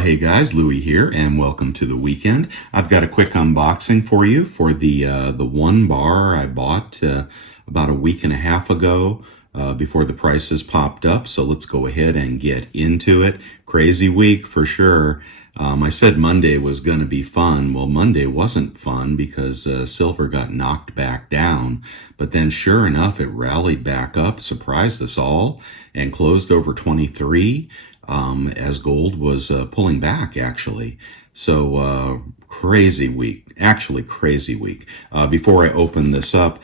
Hey guys, Louie here, and welcome to the weekend. I've got a quick unboxing for you for the one bar I bought about a week and a half ago before the prices popped up. So let's go ahead and get into it. Crazy week for sure. I said Monday was going to be fun. Well, Monday wasn't fun because silver got knocked back down. But then sure enough, it rallied back up, surprised us all, and closed over 23 as gold was pulling back, actually. So crazy week, actually crazy week. Before I open this up,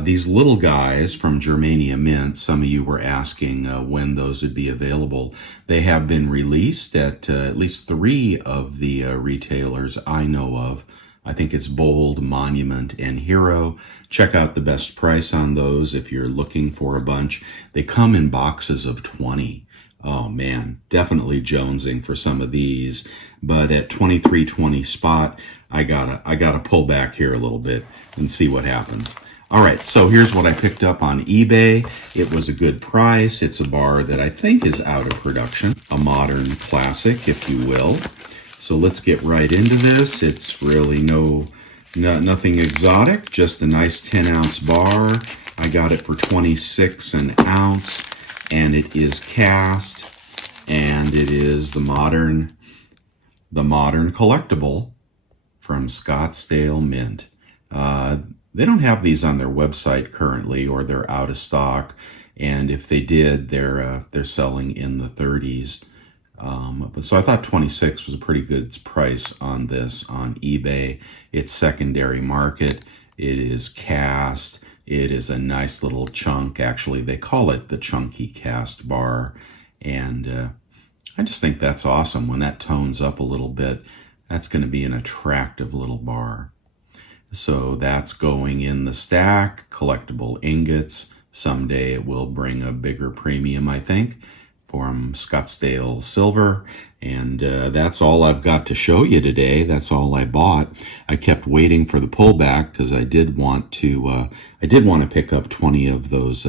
these little guys from Germania Mint, some of you were asking when those would be available. They have been released at least 3 of the retailers I know of. I think it's Bold, Monument, and Hero. Check out the best price on those if you're looking for a bunch. They come in boxes of 20. Oh man, definitely jonesing for some of these, but at 23.20 spot, I gotta pull back here a little bit and see what happens. All right, so here's what I picked up on eBay. It was a good price. It's a bar that I think is out of production, a modern classic, if you will. So let's get right into this. It's really nothing exotic, just a nice 10-ounce bar. I got it for 26 an ounce. And it is cast, and it is the modern collectible from Scottsdale Mint. They don't have these on their website currently, or they're out of stock. And if they did, they're selling in the 30s. So I thought 26 was a pretty good price on this on eBay. It's secondary market. It is cast. It is a nice little chunk. Actually, they call it the chunky cast bar. And I just think that's awesome. When that tones up a little bit, that's going to be an attractive little bar. So that's going in the stack, collectible ingots. Someday it will bring a bigger premium, I think, from Scottsdale Silver. And that's all I've got to show you today. That's all I bought. I kept waiting for the pullback because I did want to pick up 20 of those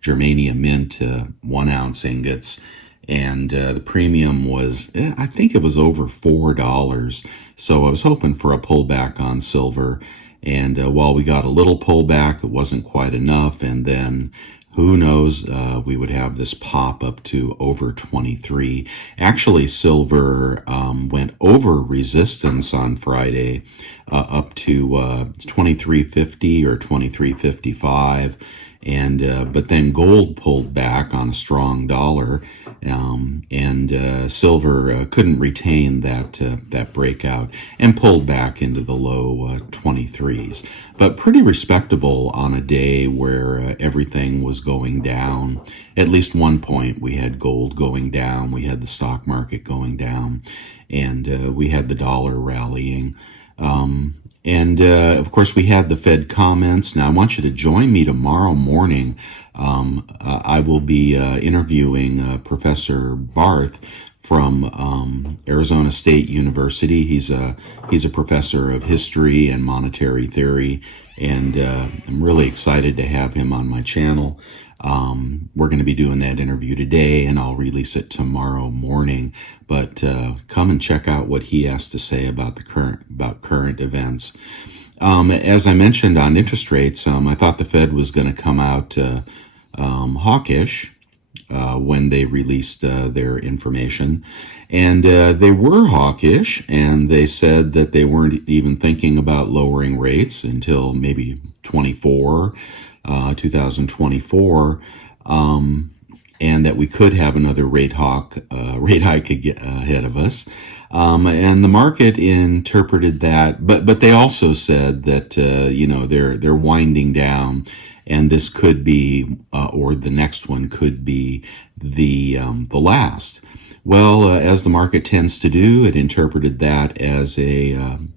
Germania Mint 1-ounce ingots. And the premium was, I think it was over $4. So I was hoping for a pullback on silver. And while we got a little pullback, it wasn't quite enough. And then who knows, we would have this pop up to over 23. Actually, silver went over resistance on Friday up to 23.50 or 23.55. And but then gold pulled back on a strong dollar, and silver couldn't retain that breakout and pulled back into the low 23s. But pretty respectable on a day where everything was going down. At least one point we had gold going down, we had the stock market going down, and we had the dollar rallying. Of course, we had the Fed comments. Now, I want you to join me tomorrow morning. I will be interviewing Professor Barth from Arizona State University. He's a professor of history and monetary theory, and I'm really excited to have him on my channel. We're going to be doing that interview today, and I'll release it tomorrow morning. But come and check out what he has to say about current events. As I mentioned on interest rates, I thought the Fed was going to come out hawkish when they released their information, and they were hawkish, and they said that they weren't even thinking about lowering rates until maybe 2024, and that we could have another rate hike ahead of us. And the market interpreted that, but they also said that they're winding down, and this could be, or the next one could be the last. Well, as the market tends to do, it interpreted that as a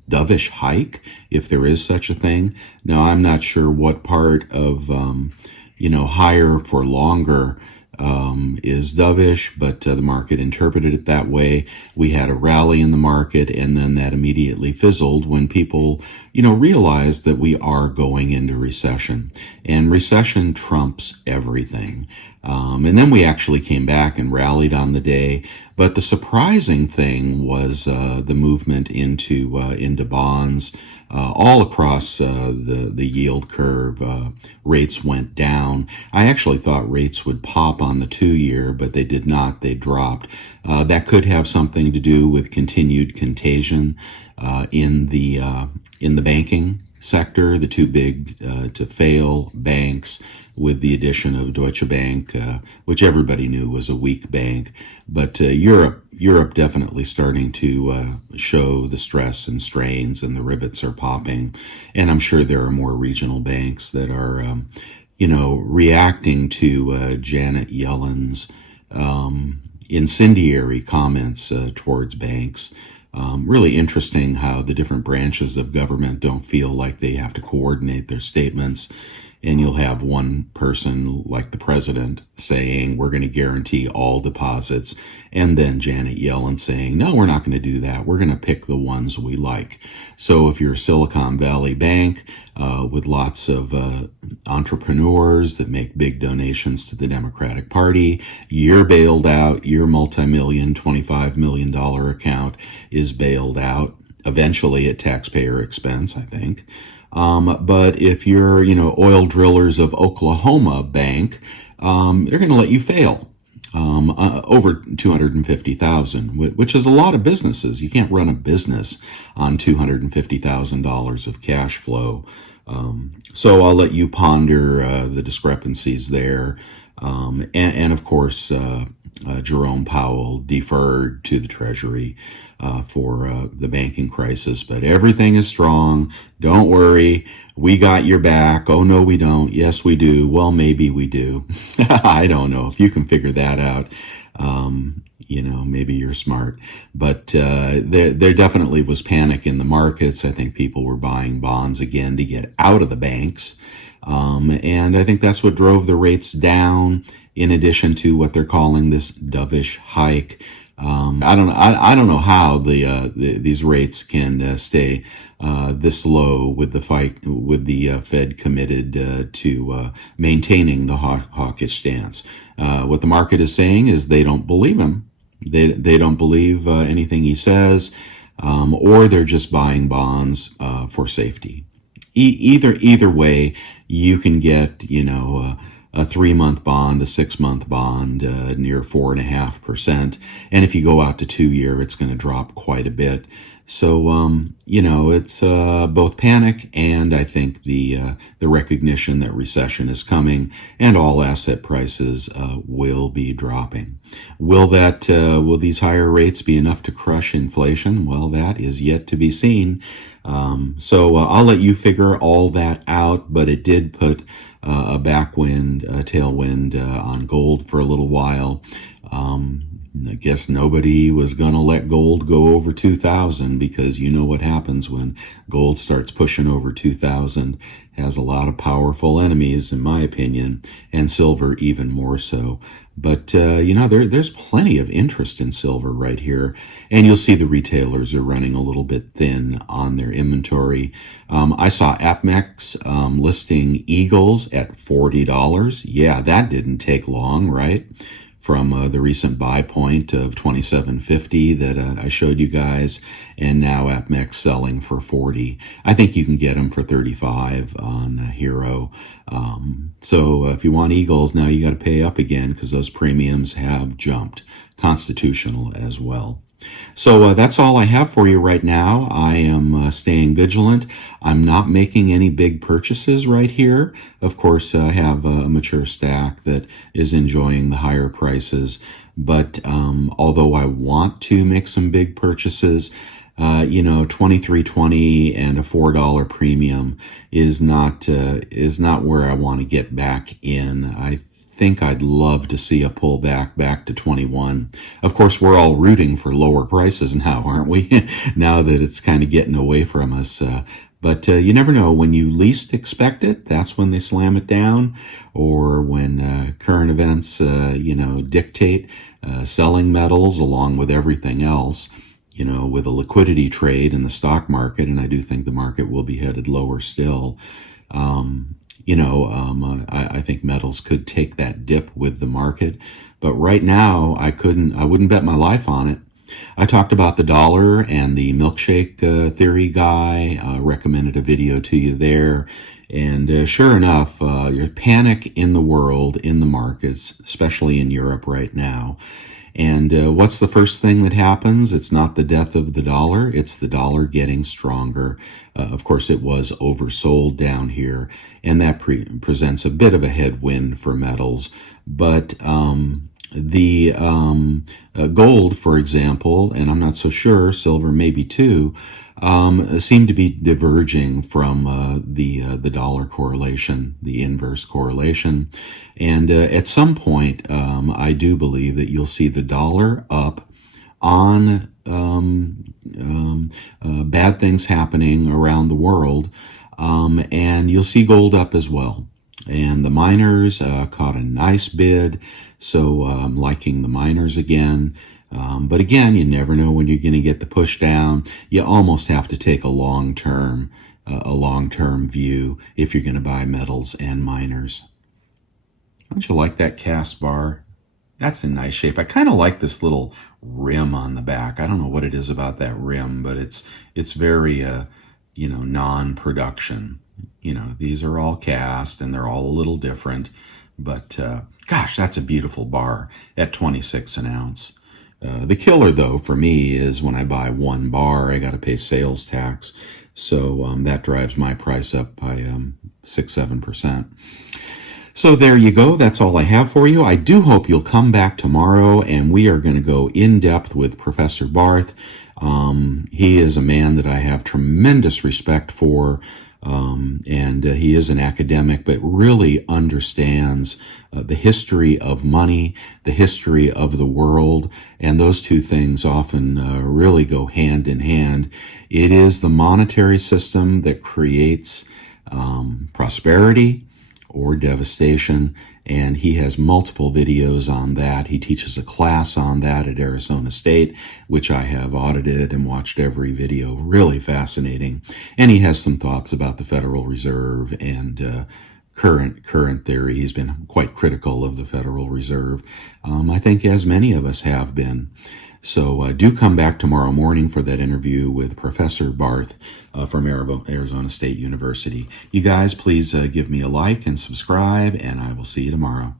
dovish hike, if there is such a thing. Now, I'm not sure what part of higher for longer is dovish, but the market interpreted it that way. We had a rally in the market, and then that immediately fizzled when people, realized that we are going into recession, and recession trumps everything. And then we actually came back and rallied on the day. But the surprising thing was the movement into bonds. All across the yield curve, rates went down. I actually thought rates would pop on the 2-year, but they did not. They dropped. That could have something to do with continued contagion in the banking sector, the too big to fail banks, with the addition of Deutsche Bank, which everybody knew was a weak bank. But Europe definitely starting to show the stress and strains, and the rivets are popping. And I'm sure there are more regional banks that are, reacting to Janet Yellen's incendiary comments towards banks. Really interesting how the different branches of government don't feel like they have to coordinate their statements. And you'll have one person like the president saying, we're going to guarantee all deposits. And then Janet Yellen saying, no, we're not going to do that. We're going to pick the ones we like. So if you're a Silicon Valley bank with lots of entrepreneurs that make big donations to the Democratic Party, you're bailed out. Your multi-million, $25 million account is bailed out, eventually at taxpayer expense, I think. But if you're, Oil Drillers of Oklahoma Bank, they're going to let you fail. Over $250,000, which is a lot of businesses. You can't run a business on $250,000 of cash flow. So I'll let you ponder the discrepancies there. And of course, Jerome Powell deferred to the Treasury for the banking crisis. But everything is strong. Don't worry. We got your back. Oh, no, we don't. Yes, we do. Well, maybe we do. I don't know. If you can figure that out, maybe you're smart. But there definitely was panic in the markets. I think people were buying bonds again to get out of the banks. And I think that's what drove the rates down, in addition to what they're calling this dovish hike. I don't know how these rates can stay this low with the Fed committed to maintaining the hawkish stance. What the market is saying is they don't believe him. They don't believe anything he says, or they're just buying bonds for safety. Either way, you can get a 3-month bond, a 6-month bond near 4.5%, and if you go out to 2-year, it's going to drop quite a bit. So it's both panic and I think the recognition that recession is coming and all asset prices will be dropping. Will these higher rates be enough to crush inflation? Well, that is yet to be seen. So I'll let you figure all that out, but it did put a tailwind on gold for a little while. I guess nobody was going to let gold go over 2,000, because you know what happens when gold starts pushing over 2,000. Has a lot of powerful enemies, in my opinion, and silver even more so. But, there's plenty of interest in silver right here. And you'll see the retailers are running a little bit thin on their inventory. I saw APMEX listing Eagles at $40. Yeah, that didn't take long, right? From the recent buy point of $27.50 that I showed you guys, and now APMEX selling for $40. I think you can get them for $35 on Hero. So if you want Eagles, now you got to pay up again, because those premiums have jumped. Constitutional as well. So that's all I have for you right now. I am staying vigilant. I'm not making any big purchases right here. Of course, I have a mature stack that is enjoying the higher prices. But although I want to make some big purchases, $23.20 and a $4 premium is not where I want to get back in. I think I'd love to see a pullback back to 21. Of course, we're all rooting for lower prices now, aren't we? Now that it's kind of getting away from us. But you never know. When you least expect it, that's when they slam it down, or when current events, dictate selling metals along with everything else. With a liquidity trade in the stock market, and I do think the market will be headed lower still. I think metals could take that dip with the market, but right now I wouldn't bet my life on it. I talked about the dollar and the milkshake theory guy, recommended a video to you there. And sure enough, there's panic in the world, in the markets, especially in Europe right now. And what's the first thing that happens? It's not the death of the dollar, it's the dollar getting stronger. Of course, it was oversold down here, and that presents a bit of a headwind for metals. But the gold, for example, and I'm not so sure, silver maybe too, seem to be diverging from the dollar correlation, the inverse correlation. And at some point, I do believe that you'll see the dollar up on bad things happening around the world, and you'll see gold up as well. And the miners caught a nice bid, so I'm liking the miners again. But again, you never know when you're going to get the push down. You almost have to take a long-term view if you're going to buy metals and miners. Don't you like that cast bar? That's in nice shape. I kind of like this little rim on the back. I don't know what it is about that rim, but it's very non-production. These are all cast and they're all a little different, but gosh, that's a beautiful bar at 26 an ounce. The killer, though, for me is when I buy one bar, I got to pay sales tax. So that drives my price up by 6-7%. So there you go. That's all I have for you. I do hope you'll come back tomorrow, and we are going to go in depth with Professor Barth. He is a man that I have tremendous respect for. And he is an academic, but really understands the history of money, the history of the world, and those two things often really go hand in hand. It is the monetary system that creates prosperity or devastation, and he has multiple videos on that. He teaches a class on that at Arizona State, which I have audited and watched every video. Really fascinating. And he has some thoughts about the Federal Reserve and current theory. He's been quite critical of the Federal Reserve, I think, as many of us have been. So do come back tomorrow morning for that interview with Professor Barth from Arizona State University. You guys, please give me a like and subscribe, and I will see you tomorrow.